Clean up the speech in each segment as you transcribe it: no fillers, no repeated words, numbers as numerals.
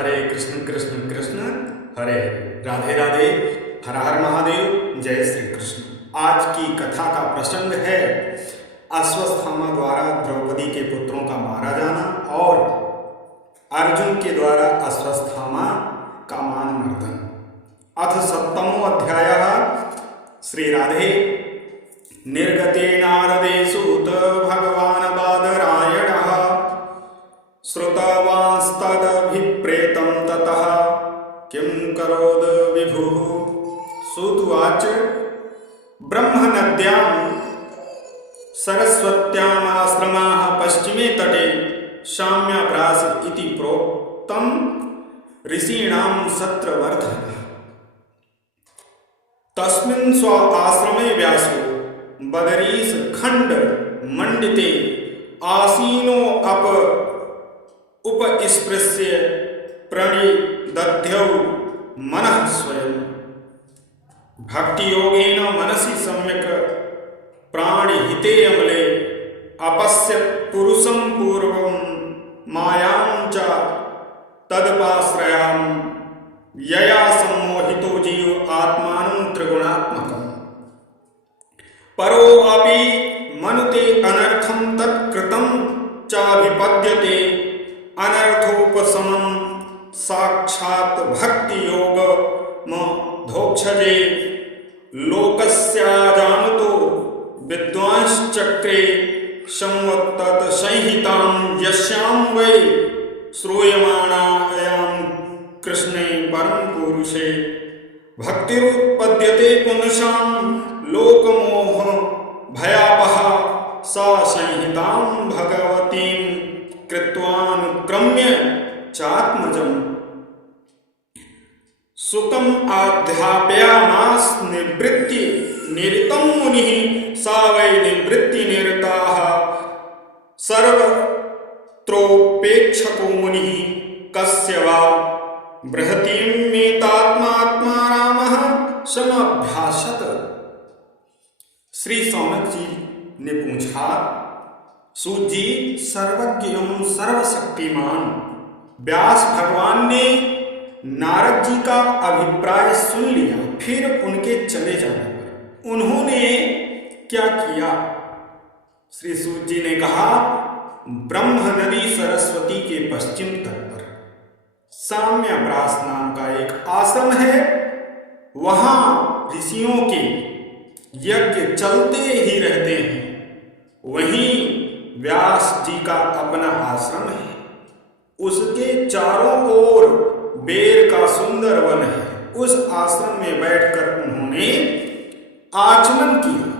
हरे कृष्ण कृष्ण कृष्ण हरे हरे, राधे राधे, हर हर महादेव, जय श्री कृष्ण। आज की कथा का प्रसंग है अश्वत्थामा द्वारा द्रौपदी के पुत्रों का मारा जाना और अर्जुन के द्वारा अश्वत्थामा का मान मर्दन। अथ सप्तमो अध्यायः। श्री राधे। निर्गते नारदे सूत भगवान् बादरायणः श्रुतवांस्तदभिप्रेतं ततः किं करोद विभुः। सूतुवाच ब्रह्मनद्यां सरस्वत्यामाश्रमाः पश्चिमे तटे शाम्याभ्रास इति प्रोक्तं ऋषीणां सत्रवर्धनः। तस्मिन् स्व आश्रमे व्यासो बदरीश खंड मंडिते आसीनो उपस्पृश्य प्रणिदध्यौ मनः स्वयं भक्ति योगेन मनसि सम्यक प्राणिहिते अमले अपश्यत् पुरुषं पूर्वं मायां च तदपाश्रयां यया सम्मोहितो जीव आत्मानं त्रिगुणात्मकम् परो अपि मनुते अनर्थं तत्कृतं चाभिपद्यते अनर्थोपशमं साक्षात् भक्ति योगमधोक्षजे लोकस्याजानुतो विद्वांश्चक्रे संवत्तत संहितां यस्यां वै श्रूयमाणायां कृष्णे परम पुरुषे भक्तिरुत्पद्यते पुंसां लोकमोह भयापहा सा संहितां भगवतीं कृत्वानुक्रम्य चात्मजम् सुखम् आध्यापयामास निवृत्ति निरतं मुनिः सा वै निवृत्ति निरताः सर्वत्रोपेक्षको मुनिः कस्य वा बृहतीमेतात्मात्मा रामः समभ्यासत। श्री सौनक जी ने पूछा, सूत जी, सर्वज्ञ एवं सर्वशक्तिमान व्यास भगवान ने नारद जी का अभिप्राय सुन लिया, फिर उनके चले जाने पर उन्होंने क्या किया? श्री सूत जी ने कहा, ब्रह्म नदी सरस्वती के पश्चिम तट पर साम्याभ्रास नाम का एक आश्रम है। वहां ऋषियों के यज्ञ चलते ही रहते हैं। वहीं व्यास जी का अपना आश्रम है। उसके चारों ओर बेर का सुंदर वन है। उस आश्रम में बैठकर उन्होंने आचमन किया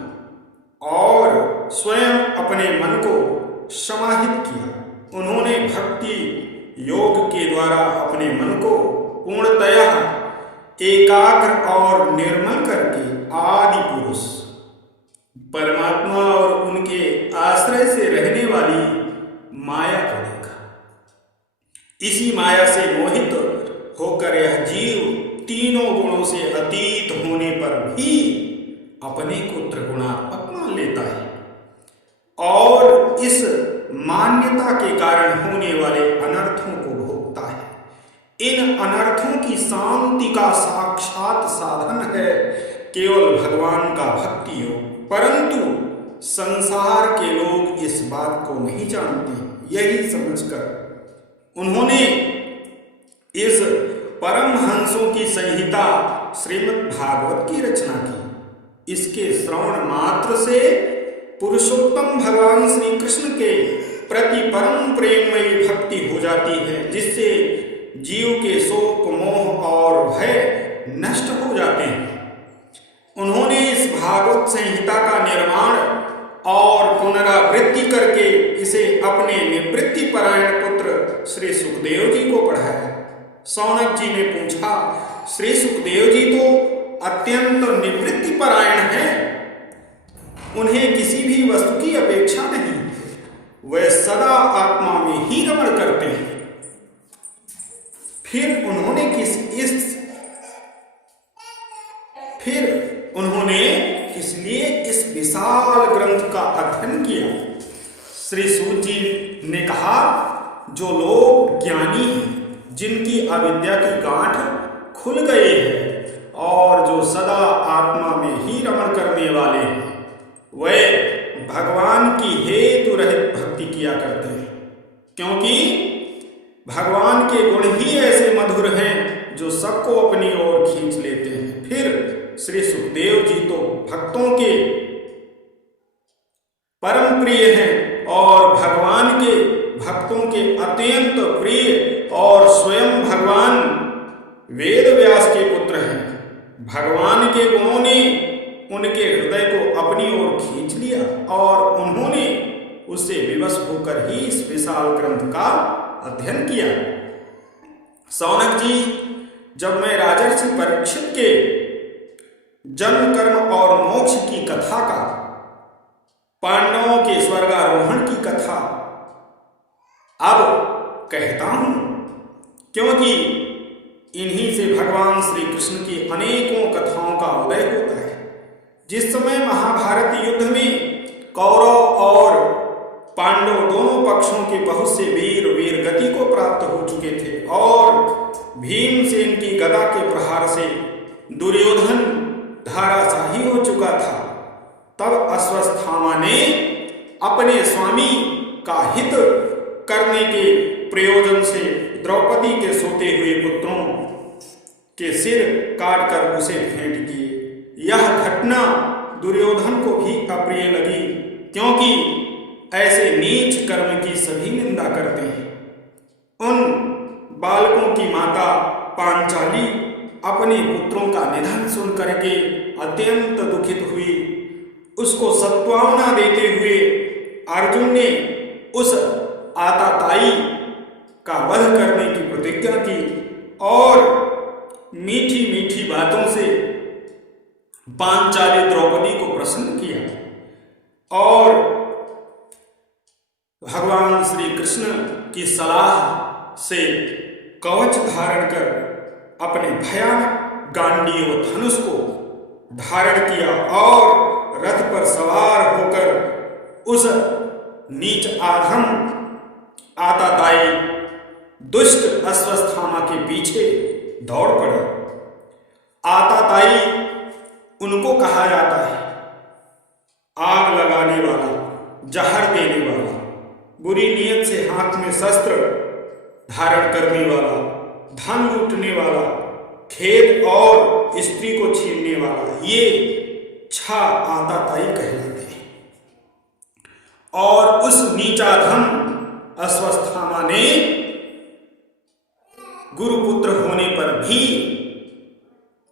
और स्वयं अपने मन को समाहित किया। उन्होंने भक्ति योग के द्वारा अपने मन को पूर्णतया एकाग्र और निर्मल करके आदि पुरुष परमात्मा और उनके आश्रय से रहने वाली माया को देखा। इसी माया से मोहित होकर यह जीव तीनों गुणों से अतीत होने पर भी अपने को त्रिगुणात्मक मान लेता है और इस मान्यता के कारण होने वाले अनर्थों को भोगता है। इन अनर्थों की शांति का साक्षात साधन है केवल भगवान का भक्ति योग, परंतु संसार के लोग इस बात को नहीं जानते। यही समझकर उन्होंने इस परमहंसों की संहिता श्रीमद् भागवत की रचना की। इसके श्रवण मात्र से पुरुषोत्तम भगवान श्री कृष्ण के प्रति परम प्रेममयी भक्ति हो जाती है, जिससे जीव के शोक मोह और भय नष्ट हो जाते हैं। उन्होंने इस भागवत संहिता का निर्माण और पुनरावृत्ति करके इसे अपने निवृत्ति परायण पुत्र श्री सुखदेव जी को पढ़ाया। सौनक जी ने पूछा, श्री सुखदेव जी तो अत्यंत निवृत्ति परायण हैं, उन्हें किसी भी वस्तु की अपेक्षा नहीं, वे सदा आत्मा में ही रमण करते हैं। फिर उन्होंने किस लिए इस विशाल ग्रंथ का अध्ययन किया? श्री सूत जी ने कहा, जो लोग ज्ञानी हैं जिनकी अविद्या की गांठ खुल गई है और जो सदा आत्मा में ही रमण करने वाले हैं, वे भगवान की हेतु रहित भक्ति किया करते हैं, क्योंकि भगवान के गुण ही ऐसे मधुर हैं जो सबको अपनी ओर खींच लेते हैं। फिर श्री सुखदेव जी तो भक्तों के परम प्रिय हैं और भगवान के भक्तों के अत्यंत प्रिय और स्वयं भगवान वेद व्यास के पुत्र हैं। भगवान के गुणों ने उनके हृदय को अपनी ओर खींच लिया और उन्होंने उससे विवश होकर ही इस विशाल ग्रंथ का अध्ययन किया। शौनक जी, जब मैं राजर्षि परीक्षित के जन्म कर्म और मोक्ष की कथा का, पांडवों के स्वर्गारोहण की कथा अब कहता हूं, क्योंकि इन्हीं से भगवान श्री कृष्ण की अनेकों कथाओं का उदय होता है। जिस समय महाभारत युद्ध में कौरव और पांडव दोनों पक्षों के बहुत से वीर गति को प्राप्त हो चुके थे और भीमसेन की गदा के प्रहार से दुर्योधन धराशायी हो चुका था, तब अश्वत्थामा ने अपने स्वामी का हित करने के प्रयोजन से द्रौपदी के सोते हुए पुत्रों के सिर काटकर उसे भेंट किए। यह घटना दुर्योधन को भी अप्रिय लगी, क्योंकि ऐसे नीच कर्म की सभी निंदा करते हैं। उन बालकों की माता पांचाली अपने पुत्रों का निधन सुन करके अत्यंत दुखित हुई। उसको सत्वावना देते हुए अर्जुन ने उस आताताई का वध करने की प्रतिज्ञा की और मीठी मीठी बातों से पांचाली द्रौपदी को प्रसन्न किया और भगवान श्री कृष्ण की सलाह से कवच धारण कर अपने भयानक गांडीव धनुष को धारण किया और रथ पर सवार होकर उस नीच आधम आताताई दुष्ट अश्वत्थामा के पीछे दौड़ पड़े। आताताई उनको कहा जाता है आग लगाने वाला, जहर देने वाला, बुरी नीयत से हाथ में शस्त्र धारण करने वाला, धन लूटने वाला, खेत और स्त्री को छीनने वाला, ये 6 आताताई कहलाते हैं। और उस नीचाधम अश्वत्थामा ने गुरुपुत्र होने पर भी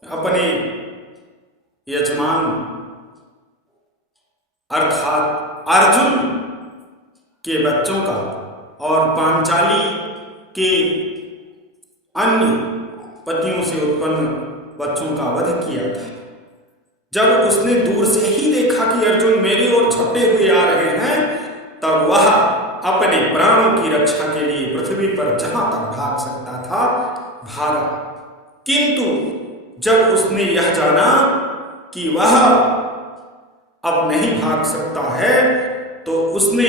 अपने यजमान अर्थात अर्जुन के बच्चों का और पांचाली के अन्य पतियों से उत्पन्न बच्चों का वध किया था। जब उसने दूर से ही देखा कि अर्जुन मेरी ओर झपटे हुए आ रहे हैं, तब वह अपने प्राणों की रक्षा के लिए पृथ्वी पर जहां तक भाग सकता था भागा। किंतु जब उसने यह जाना कि वह अब नहीं भाग सकता है, तो उसने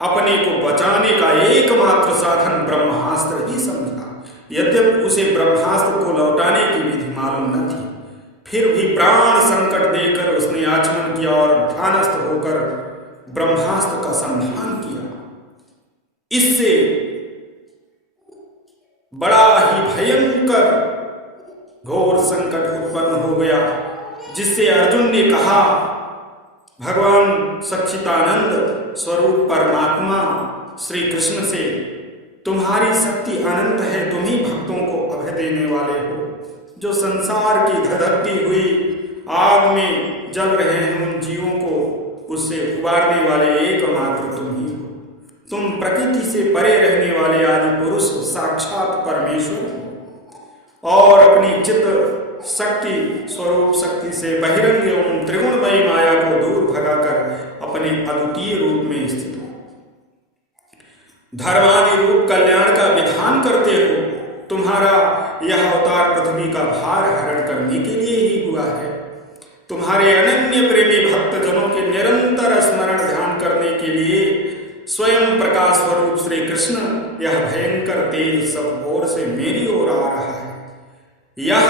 अपने को बचाने का एकमात्र साधन ब्रह्मास्त्र ही समझा। यद्यपि उसे ब्रह्मास्त्र को लौटाने की विधि मालूम न थी, फिर भी प्राण संकट देकर उसने आचमन किया और ध्यानस्थ होकर ब्रह्मास्त्र का संधान किया। इससे बड़ा ही भयंकर घोर संकट उत्पन्न हो गया, जिससे अर्जुन ने कहा, भगवान सच्चिदानंद स्वरूप परमात्मा श्री कृष्ण से, तुम्हारी शक्ति अनंत है, तुम ही भक्तों को अभय देने वाले हो, जो संसार की धधकती हुई आग में जल रहे हैं उन जीवों को उससे उबारने वाले एकमात्र तुम ही हो। तुम प्रकृति से परे रहने वाले आदि पुरुष साक्षात परमेश्वर हो और अपनी चित्त शक्ति स्वरूप शक्ति से बहिरंग एवं त्रिगुणमयी माया को दूर भगाकर अपने अद्वितीय रूप में स्थित हो। धर्मादि रूप कल्याण का विधान करते हो। तुम्हारा यह अवतार पृथ्वी का भार हरण करने के लिए ही हुआ है। तुम्हारे अनन्य प्रेमी भक्तजनों के निरंतर स्मरण ध्यान करने के लिए स्वयं प्रकाश स्वरूप श्री कृष्ण यह भयंकर तेज सब ओर से मेरी ओर आ रहा है। यह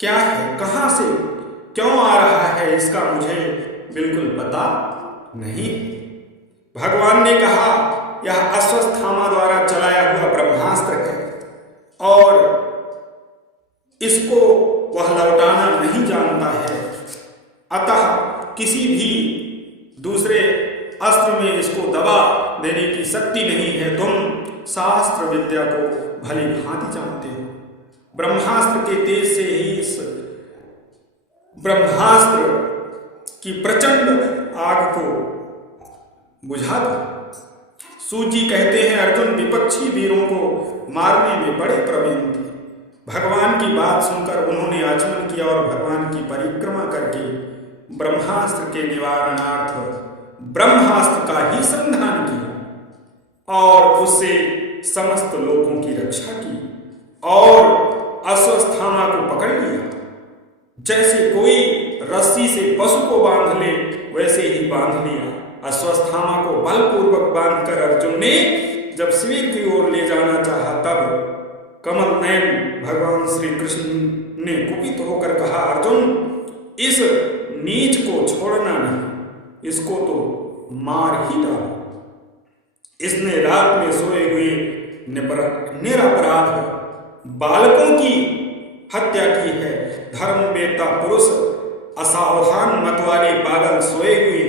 क्या है, कहाँ से क्यों आ रहा है, इसका मुझे बिल्कुल पता नहीं। भगवान ने कहा, यह अश्वत्थामा द्वारा चलाया हुआ ब्रह्मास्त्र है और इसको वह लौटाना नहीं जानता है, अतः किसी भी दूसरे अस्त्र में इसको दबा देने की शक्ति नहीं है। तुम शास्त्र विद्या को भली भांति जानते हो। ब्रह्मास्त्र के तेज से ही इस ब्रह्मास्त्र की प्रचंड आग को बुझा दो। सूत जी कहते हैं, अर्जुन विपक्षी वीरों को मारने में बड़े प्रवीण थे। भगवान की बात सुनकर उन्होंने आचमन किया और भगवान की परिक्रमा करके ब्रह्मास्त्र के निवारणार्थ ब्रह्मास्त्र का ही संधान किया और उससे समस्त लोगों की रक्षा की और अश्वत्थामा को पकड़ लिया। जैसे कोई रस्सी से पशु को बांध ले वैसे ही बांध लिया। अश्वत्थामा को बलपूर्वक बांधकर अर्जुन ने जब शिविर की ओर ले जाना चाहा, तब कमल नयन भगवान श्री कृष्ण ने कुपित होकर कहा, अर्जुन इस नीच को छोड़ना नहीं, इसको तो मार ही डालो। इसने रात में सोए हुए निरपराध बालकों की हत्या की है। धर्मवेत्ता पुरुष, असावधान मतवाले पागल, सोए हुए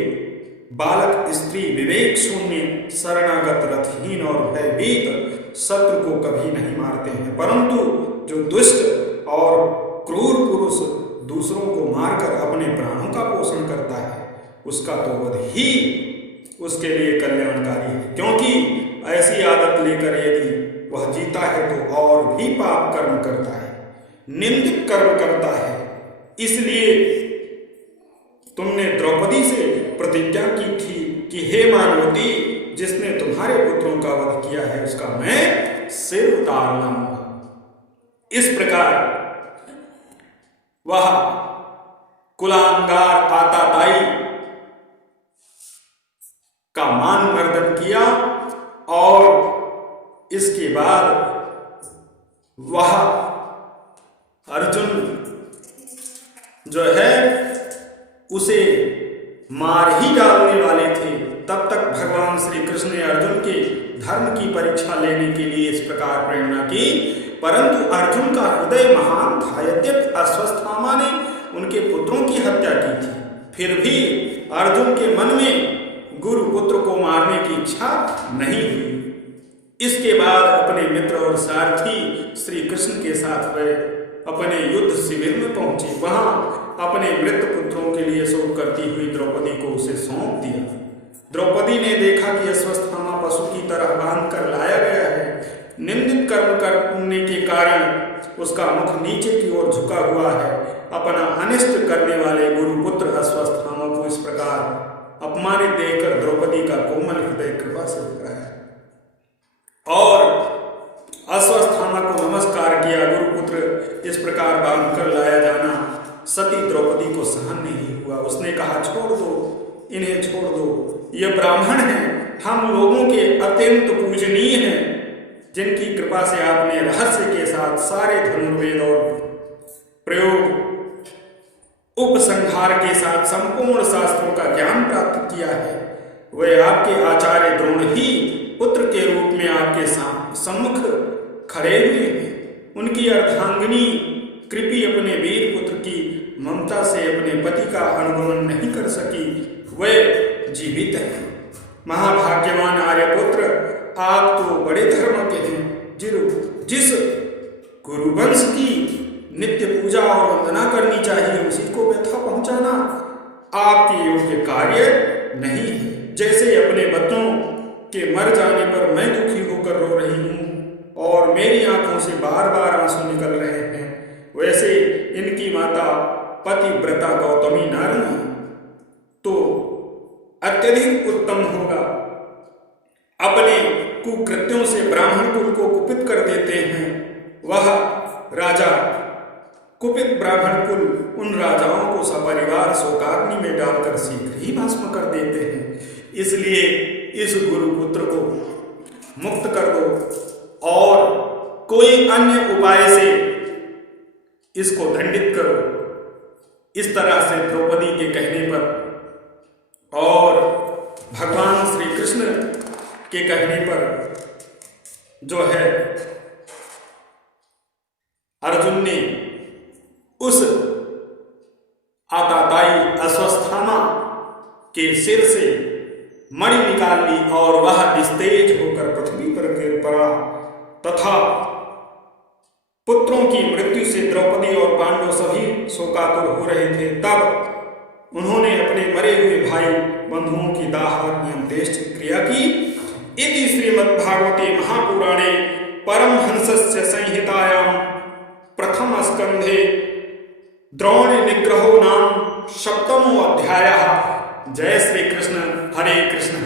बालक, स्त्री, विवेक शून्य, शरणागत, रथहीन और भयभीत शत्रु को कभी नहीं मारते हैं, परंतु जो दुष्ट और क्रूर पुरुष दूसरों को मारकर अपने प्राणों का पोषण करता है, उसका तो वध ही उसके लिए कल्याणकारी है। क्योंकि ऐसी आदत लेकर यदि वह जीता है तो और भी पाप कर्म करता है, निंदित कर्म करता है। इसलिए तुमने द्रौपदी से प्रतिज्ञा की थी कि हे मानवती, जिसने तुम्हारे पुत्रों का वध किया है उसका मैं सिर उतार लाऊंगा। इस प्रकार वह कुलांगार आताताई का मान मर्दन किया और इसके बाद वह अर्जुन जो है उसे मार ही डालने वाले थे। तब तक भगवान श्री कृष्ण ने अर्जुन के धर्म की परीक्षा लेने के लिए इस प्रकार प्रेरणा की, परंतु अर्जुन का हृदय महान था। यद्यपि अश्वत्थामा ने उनके पुत्रों की हत्या की थी, फिर भी अर्जुन के मन में गुरु पुत्र को मारने की इच्छा नहीं हुई। इसके बाद अपने मित्र और सारथी श्री कृष्ण के साथ वे अपने युद्ध शिविर में पहुंचे। वहां अपने मृत पुत्रों के लिए शोक करती हुई द्रौपदी को उसे सौंप दिया। द्रौपदी ने देखा कि अश्वत्थामा पशु की तरह बांध कर लाया गया है। निंदित कर्म करने के कारण उसका मुख नीचे की ओर झुका हुआ है। अपना अनिष्ट करने वाले गुरुपुत्र अश्वत्थामा को इस प्रकार अपमानित देखकर द्रौपदी का कोमल हृदय कृपा से भरा है और अश्वत्थामा को नमस्कार किया। गुरुपुत्र इस प्रकार बांधकर लाया जाना सती द्रौपदी को सहन नहीं हुआ। उसने कहा, छोड़ दो, इन्हें छोड़ दो, ये ब्राह्मण हैं, हम लोगों के अत्यंत पूजनीय हैं, जिनकी कृपा से आपने रहस्य के साथ सारे धनुर्वेद और प्रयोग उपसंहार के साथ संपूर्ण शास्त्रों का ज्ञान प्राप्त किया है। वे आपके आचार्य द्रोण ही पुत्र के रूप में आपके सम्मुख खड़े हुए हैं। उनकी अर्धांगिनी कृपी अपने वीर पुत्र की ममता से अपने पति का अनुगमन नहीं कर सकी, वे जीवित हैं। महाभाग्यवान आर्यपुत्र, आप तो बड़े धर्म के हैं। जिस गुरुवंश की नित्य पूजा और वंदना करनी चाहिए उसी को व्यथा पहुंचाना आपके योग्य कार्य नहीं है। जैसे अपने बच्चों के मर जाने पर मैं दुखी होकर रो रही हूं और मेरी आंखों से बार बार आंसू निकल रहे हैं, वैसे इनकी माता पतिव्रता गौतमी न रोए तो अत्यधिक उत्तम होगा। अपने कुकृत्यों से ब्राह्मण कुल को कुपित कर देते हैं। वह राजा कुपित ब्राह्मण कुल उन राजाओं को सपरिवार शोकाग्नि में डालकर शीघ्र ही भस्म कर देते हैं। इसलिए इस गुरुपुत्र को मुक्त कर दो और कोई अन्य उपाय से इसको दंडित करो। इस तरह से द्रौपदी के कहने पर और भगवान श्री कृष्ण के कहने पर जो है अर्जुन ने उस आताताई अश्वस्थामा के सिर से मणि निकाल ली और वह निस्तेज होकर पृथ्वी पर गिर पड़ा तथा पुत्रों की मृत्यु से द्रौपदी और पांडव सभी शोकाकुल हो रहे थे। तब उन्होंने अपने मरे हुए भाई बंधुओं की दाहाग्नि अंत्येष्टि क्रिया की। इति श्रीमद्भागवते महापुराणे परमहंसस्य संहितायां प्रथम स्कंधे द्रोण निग्रहो नाम 7वां अध्यायः। जय श्री कृष्ण, हरे कृष्ण।